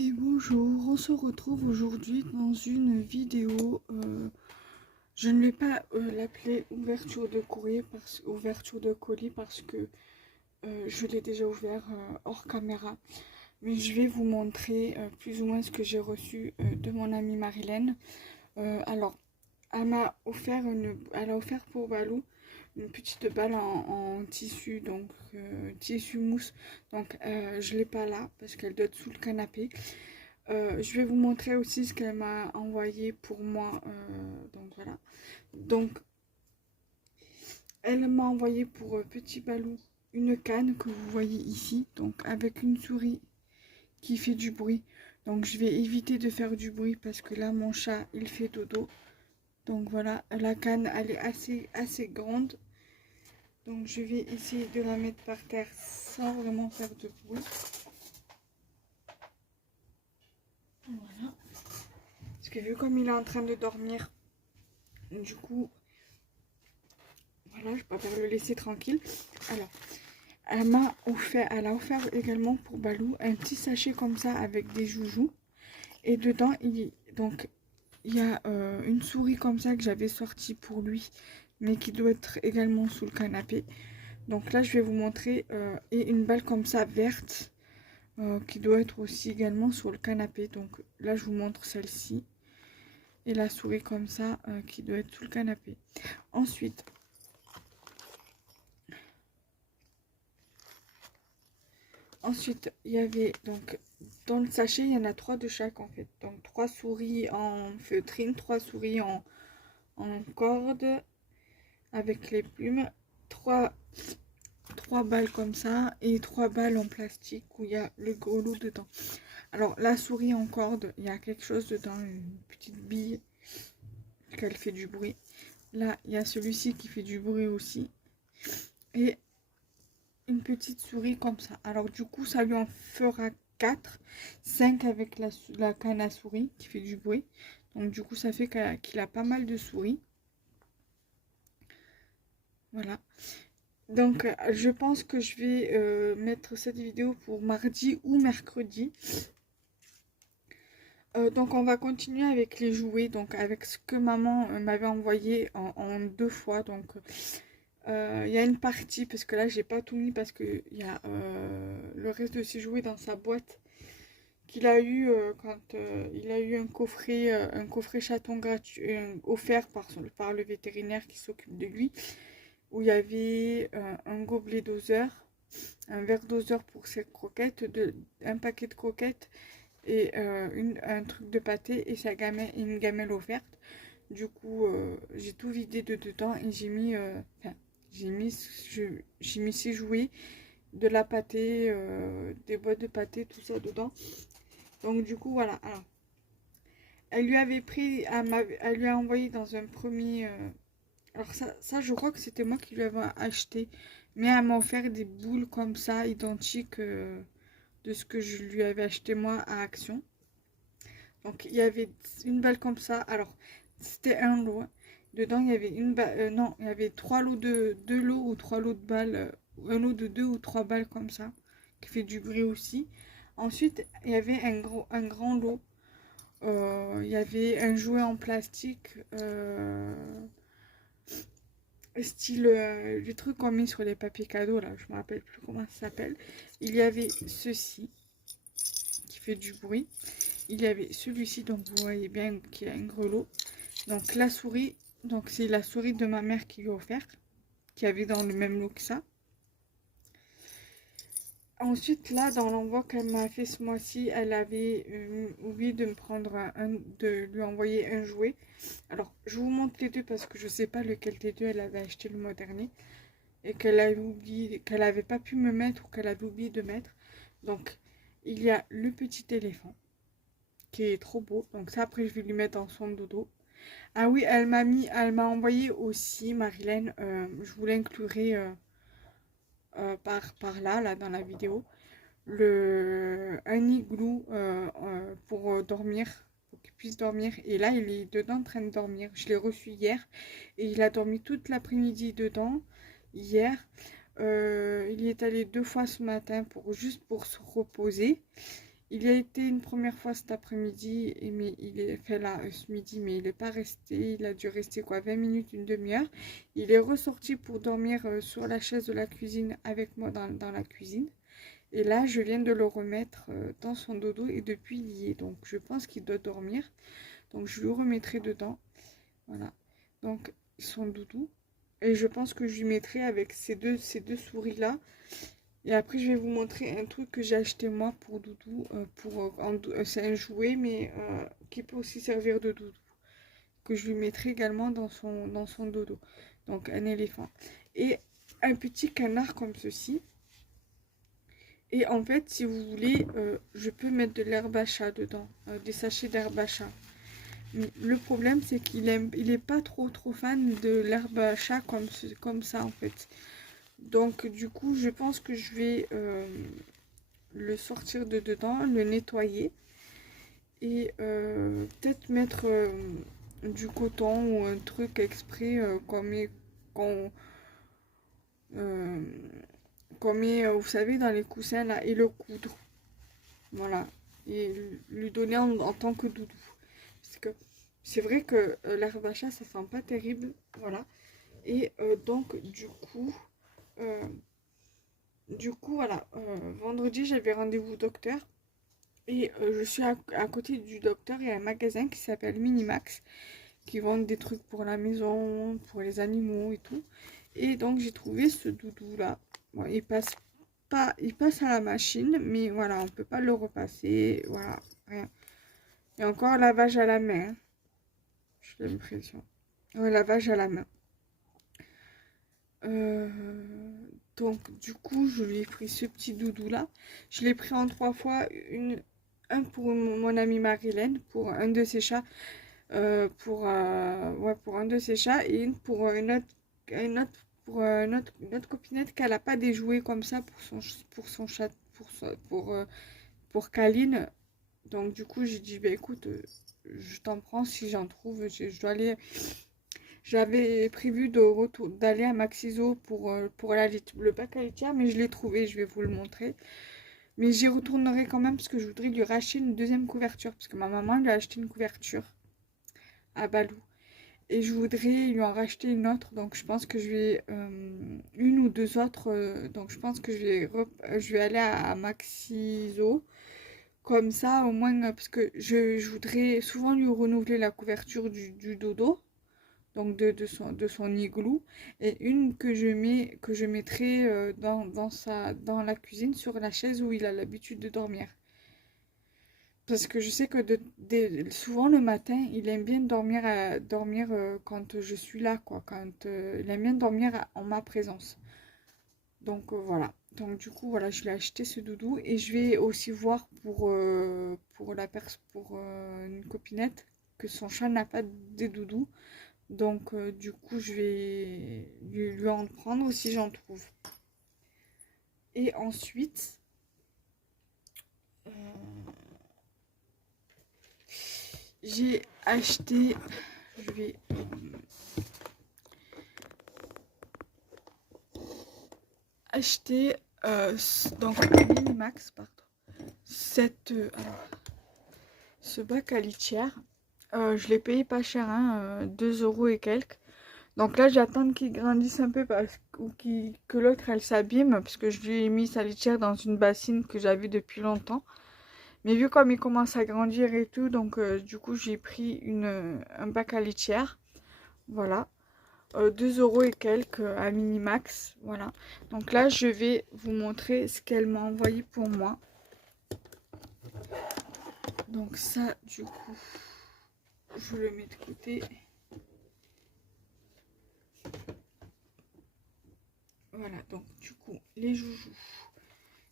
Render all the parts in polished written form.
Et bonjour, on se retrouve aujourd'hui dans une vidéo. Je ne vais pas l'appeler ouverture de courrier, ouverture de colis parce que je l'ai déjà ouvert hors caméra. Mais je vais vous montrer plus ou moins ce que j'ai reçu de mon amie Marilène. Alors, elle a offert pour Balou une petite balle en tissu, donc tissu mousse. Donc je l'ai pas là parce qu'elle doit être sous le canapé. Je vais vous montrer aussi ce qu'elle m'a envoyé pour moi. Donc voilà. Donc elle m'a envoyé pour Petit Balou une canne que vous voyez ici. Donc avec une souris qui fait du bruit. Donc je vais éviter de faire du bruit parce que là mon chat il fait dodo. Donc voilà, la canne elle est assez grande. Donc je vais essayer de la mettre par terre sans vraiment faire de bruit. Voilà. Parce que vu comme il est en train de dormir, du coup, voilà, je préfère le laisser tranquille. Alors, elle a offert également pour Balou un petit sachet comme ça avec des joujoux. Et dedans, il y a une souris comme ça que j'avais sortie pour lui, mais qui doit être également sous le canapé. Donc là, je vais vous montrer. Et une balle comme ça verte, qui doit être aussi également sur le canapé. Donc là, je vous montre celle-ci. Et la souris comme ça, qui doit être sous le canapé. Ensuite, il y avait donc dans le sachet, il y en a 3 de chaque en fait. Donc 3 souris en feutrine, 3 souris en corde avec les plumes, 3 balles comme ça et 3 balles en plastique où il y a le gros lot dedans. Alors la souris en corde, il y a quelque chose dedans, une petite bille qu'elle fait du bruit. Là, il y a celui-ci qui fait du bruit aussi. Et une petite souris comme ça. Alors du coup, ça lui en fera 4, 5 avec la canne à souris qui fait du bruit. Donc du coup, ça fait qu'il a pas mal de souris. Voilà. Donc je pense que je vais mettre cette vidéo pour mardi ou mercredi. Donc on va continuer avec les jouets, donc avec ce que maman m'avait envoyé en 2 fois. Donc il y a une partie, parce que là j'ai pas tout mis parce qu'il y a le reste de ses jouets dans sa boîte qu'il a eu quand il a eu un coffret chaton gratuit offert par le vétérinaire qui s'occupe de lui, où il y avait un gobelet doseur, un verre doseur pour ses croquettes, un paquet de croquettes et un truc de pâté et une gamelle offerte. Du coup, j'ai tout vidé de dedans et j'ai mis 6 jouets, de la pâté, des boîtes de pâté, tout ça dedans. Donc du coup, voilà. Alors, elle lui a envoyé dans un premier... alors ça, je crois que c'était moi qui lui avais acheté. Mais elle m'a offert des boules comme ça, identiques de ce que je lui avais acheté moi à Action. Donc il y avait une balle comme ça. Alors c'était un lot. Dedans il y avait une balle. Non, il y avait 3 lots de 2 lots ou 3 lots de balles. Un lot de 2 ou 3 balles comme ça. Qui fait du bruit aussi. Ensuite il y avait un grand lot. Il y avait un jouet en plastique. Style le truc qu'on met sur les papiers cadeaux là. Je me rappelle plus comment ça s'appelle. Il y avait ceci. Qui fait du bruit. Il y avait celui-ci, donc vous voyez bien qu'il y a un grelot. Donc la souris, donc c'est la souris de ma mère qui lui a offert, qui avait dans le même lot que ça. Ensuite, là, dans l'envoi qu'elle m'a fait ce mois-ci, elle avait oublié de me prendre de lui envoyer un jouet. Alors, je vous montre les deux parce que je ne sais pas lequel des deux elle avait acheté le mois dernier et qu'elle avait oublié, qu'elle n'avait pas pu me mettre ou qu'elle avait oublié de mettre. Donc, il y a le petit éléphant qui est trop beau. Donc ça, après, je vais lui mettre en son dodo. Ah oui, elle m'a envoyé aussi, Marilène, je vous l'inclurai par là, dans la vidéo, un igloo pour dormir, pour qu'il puisse dormir. Et là, il est dedans en train de dormir. Je l'ai reçu hier et il a dormi toute l'après-midi dedans, hier. Il y est allé 2 fois ce matin juste pour se reposer. Il y a été une première fois cet après-midi, mais il est fait là ce midi, mais il n'est pas resté. Il a dû rester quoi, 20 minutes, une demi-heure. Il est ressorti pour dormir sur la chaise de la cuisine avec moi dans la cuisine. Et là, je viens de le remettre dans son dodo et depuis il y est. Donc, je pense qu'il doit dormir. Donc, je le remettrai dedans. Voilà. Donc, son doudou. Et je pense que je lui mettrai avec ces deux souris-là. Et après, je vais vous montrer un truc que j'ai acheté moi pour doudou. C'est un jouet, mais qui peut aussi servir de doudou. Que je lui mettrai également dans son dodo. Donc, un éléphant. Et un petit canard comme ceci. Et en fait, si vous voulez, je peux mettre de l'herbe à chat dedans. Des sachets d'herbe à chat. Mais le problème, c'est il est pas trop fan de l'herbe à chat comme ça, en fait. Donc, du coup, je pense que je vais le sortir de dedans, le nettoyer. Et peut-être mettre du coton ou un truc exprès euh, qu'on met, vous savez, dans les coussins, là, et le coudre. Voilà. Et lui donner en tant que doudou. Parce que c'est vrai que l'herbe à chat, ça sent pas terrible. Voilà. Et donc, euh, voilà. Vendredi, j'avais rendez-vous au docteur. Et je suis à côté du docteur. Il y a un magasin qui s'appelle Minimax. Qui vend des trucs pour la maison, pour les animaux et tout. Et donc, j'ai trouvé ce doudou-là. Bon, il passe à la machine. Mais voilà, on peut pas le repasser. Voilà, rien. Et encore lavage à la main. J'ai l'impression. Ouais, lavage à la main. Euh, donc, du coup, je lui ai pris ce petit doudou-là. Je l'ai pris en 3 fois. Un pour mon amie Marilène, pour un de ses chats. Pour un de ses chats. Et une pour une autre copinette qu'elle n'a pas des jouets comme ça pour son chat. Pour Kaline. Donc, du coup, j'ai dit, bah, écoute, je t'en prends si j'en trouve. Je dois aller. J'avais prévu d'aller à Maxiso pour le bac à litière, mais je l'ai trouvé, je vais vous le montrer. Mais j'y retournerai quand même parce que je voudrais lui racheter une deuxième couverture, parce que ma maman lui a acheté une couverture à Balou. Et je voudrais lui en racheter une autre, donc je pense que je vais une ou deux autres. Donc je pense que je vais aller à Maxiso. Comme ça, au moins, parce que je voudrais souvent lui renouveler la couverture du dodo. Donc de son igloo, et une que je mettrai dans la cuisine sur la chaise où il a l'habitude de dormir. Parce que je sais que souvent le matin, il aime bien dormir quand je suis là, quoi. Il aime bien dormir en ma présence. Donc voilà. Donc du coup, voilà, je lui ai acheté ce doudou et je vais aussi voir pour une copinette que son chat n'a pas de doudou. Donc, du coup, je vais lui en prendre si j'en trouve. Et ensuite, euh, j'ai acheté, je vais acheter, donc à Minimax, pardon, ce bac à litière. Je l'ai payé pas cher, hein, 2 € et quelques. Donc là, j'attends qu'il grandisse un peu que l'autre, elle s'abîme, parce que je lui ai mis sa litière dans une bassine que j'avais depuis longtemps. Mais vu comme il commence à grandir et tout, donc du coup, j'ai pris un bac à litière. Voilà. 2 € et quelques à Minimax. Voilà. Donc là, je vais vous montrer ce qu'elle m'a envoyé pour moi. Donc ça, du coup, je le mets de côté. Voilà, donc du coup, les joujoux.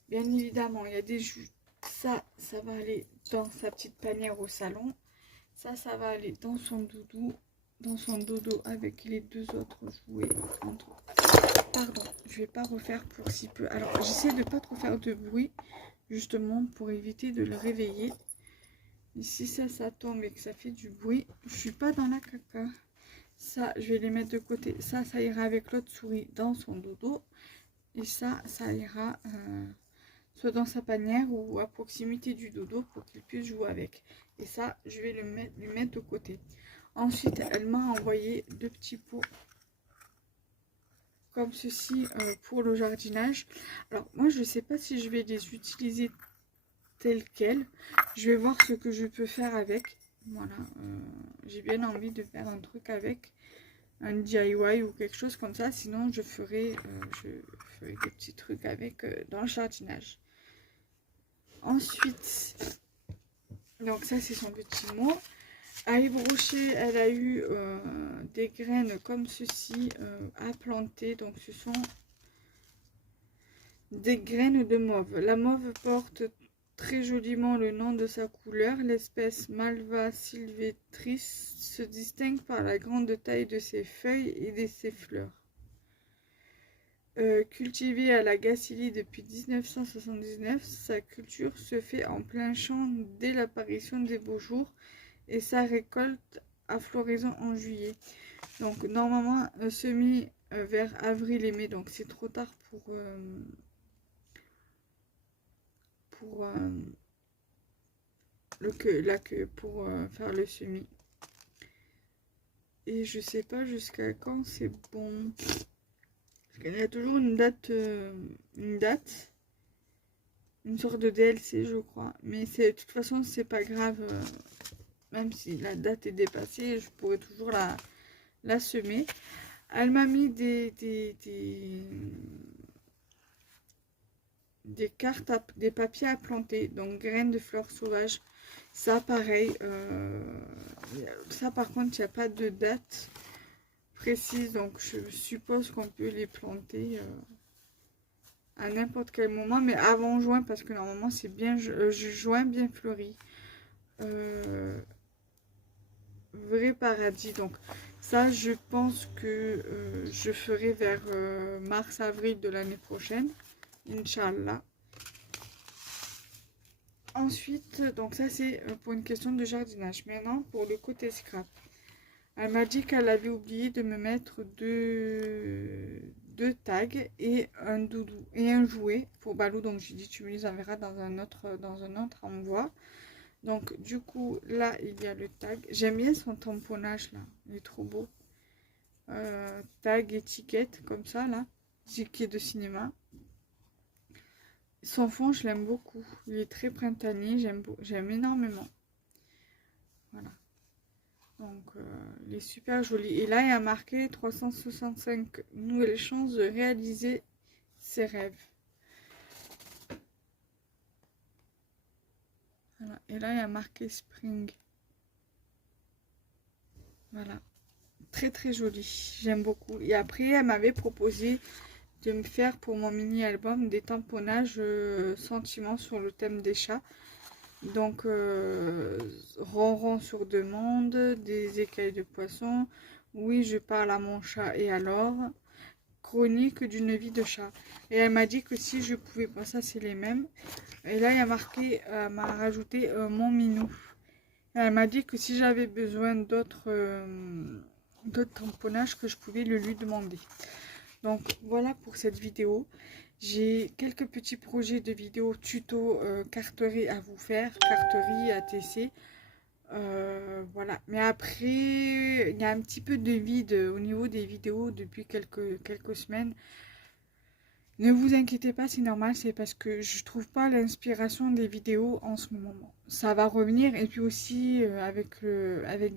Bien évidemment, il y a des joujoux. Ça va aller dans sa petite panière au salon. Ça va aller dans son dodo avec les 2 autres jouets. Pardon, je vais pas refaire pour si peu. Alors, j'essaie de pas trop faire de bruit, justement, pour éviter de le réveiller. Et si ça tombe et que ça fait du bruit, je suis pas dans la caca. Ça, je vais les mettre de côté. Ça ira avec l'autre souris dans son dodo. Et ça ira soit dans sa panière ou à proximité du dodo pour qu'il puisse jouer avec. Et ça, je vais lui mettre de côté. Ensuite, elle m'a envoyé 2 petits pots comme ceci pour le jardinage. Alors moi, je ne sais pas si je vais les utiliser tels quels. Je vais voir ce que je peux faire avec. Voilà, j'ai bien envie de faire un truc avec. Un DIY ou quelque chose comme ça. Sinon, je ferai des petits trucs avec dans le jardinage. Ensuite, donc ça c'est son petit mot. À ébrocher, elle a eu des graines comme ceci à planter. Donc ce sont des graines de mauve. La mauve porte très joliment le nom de sa couleur. L'espèce Malva sylvestris se distingue par la grande taille de ses feuilles et de ses fleurs. Cultivée à la Gacilly depuis 1979, sa culture se fait en plein champ dès l'apparition des beaux jours et sa récolte à floraison en juillet. Donc normalement semis vers avril et mai, donc c'est trop tard pour faire le semis. Et je sais pas jusqu'à quand c'est bon. Parce qu'il y a toujours une date, une sorte de DLC je crois. Mais de toute façon c'est pas grave. Même si la date est dépassée, je pourrais toujours la semer. Elle m'a mis des cartes, des papiers à planter, donc graines de fleurs sauvages. Ça pareil, ça par contre il n'y a pas de date précise, donc je suppose qu'on peut les planter à n'importe quel moment, mais avant juin, parce que normalement c'est bien juin bien fleuri. Vrai paradis, donc ça je pense que je ferai vers mars-avril de l'année prochaine, Inch'Allah. Ensuite, donc ça c'est pour une question de jardinage. Maintenant pour le côté scrap, elle m'a dit qu'elle avait oublié de me mettre deux tags et un doudou et un jouet pour Balou, donc j'ai dit tu me les enverras dans un autre envoi. Donc du coup là il y a le tag, j'aime bien son tamponnage là, il est trop beau. Tag, étiquette comme ça là, ticket de cinéma. Son fond je l'aime beaucoup, il est très printanier, j'aime énormément. Voilà, donc il est super joli. Et là il y a marqué 365 nouvelles chances de réaliser ses rêves. Voilà. Et là il y a marqué Spring. Voilà, très très joli, j'aime beaucoup. Et après elle m'avait proposé de me faire pour mon mini album des tamponnages sentiments sur le thème des chats. Donc ronron sur demande, des écailles de poisson, oui je parle à mon chat et alors, chronique d'une vie de chat. Et elle m'a dit que si je pouvais, bon ça c'est les mêmes. Et là il y a marqué, m'a rajouté mon minou. Et elle m'a dit que si j'avais besoin d'autres tamponnages, que je pouvais le lui demander. Donc voilà pour cette vidéo. J'ai quelques petits projets de vidéos tuto carterie à vous faire, carterie ATC. Voilà, mais après il y a un petit peu de vide au niveau des vidéos depuis quelques semaines. Ne vous inquiétez pas, c'est normal, c'est parce que je trouve pas l'inspiration des vidéos en ce moment. Ça va revenir, et puis aussi avec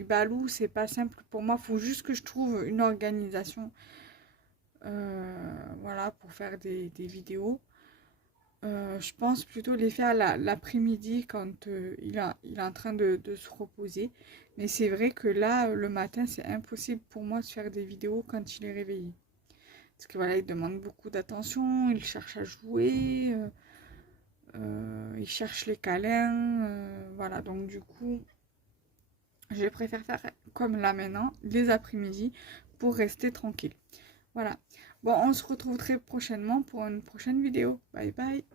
Balou, c'est pas simple pour moi, il faut juste que je trouve une organisation. Voilà, pour faire des vidéos. Je pense plutôt les faire l'après-midi quand il est en train de se reposer. Mais c'est vrai que là, le matin, c'est impossible pour moi de faire des vidéos quand il est réveillé. Parce que voilà, il demande beaucoup d'attention, il cherche à jouer, il cherche les câlins. Voilà, donc du coup, je préfère faire comme là maintenant, les après-midi, pour rester tranquille. Voilà. Bon, on se retrouve très prochainement pour une prochaine vidéo. Bye bye.